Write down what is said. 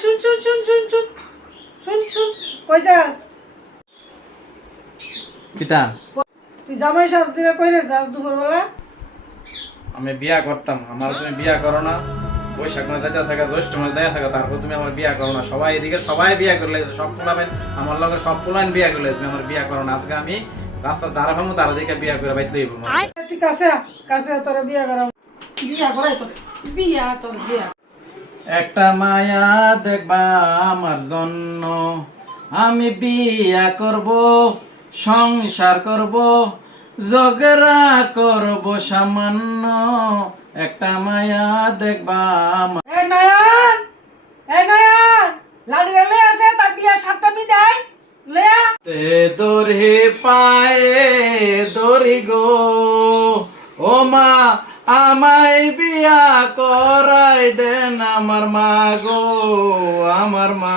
শুন শুন শুন শুন শুন। শুন শুন। কই যাস? পিতা। তুই জামাই সাজ দিলে কই রে যাস দুপুরবেলা? আমি বিয়া করতাম। আমার তুমি বিয়া করো না। বৈশাখ মাসে যাইতে থাকা জ্যৈষ্ঠ মাসে যাইতে থাকা তারপর তুমি আমার বিয়া করো না। সবাই এদিকে সবাই বিয়া করলে সব পোলাবেন আমার লগে সব পোলাইন বিয়া করলে তুমি আমার বিয়া করো না। আজকে আমি রাস্তার দ্বারা ভাবো তার দিকে বিয়া করে বাইতে লইব। তুই কাছে কাছে তোরে বিয়া করাম বিয়া করাই তোর। বিয়া তোর বিয়া। একটা মায়া দেখবা আমার জন্য। আমি বিয়া করব সংসার করব ঝগড়া করব সামান্য। একটা মায়া দেখবা আমার এ নয়ন এ নয়ন লাড়ি রেলে আছে তার বিয়া সাতটা মিটাই লয়া। তে দরি পায়ে দরি গো। ও মা আমায় বিয়া করাই দেন আমার মা গো আমার মা।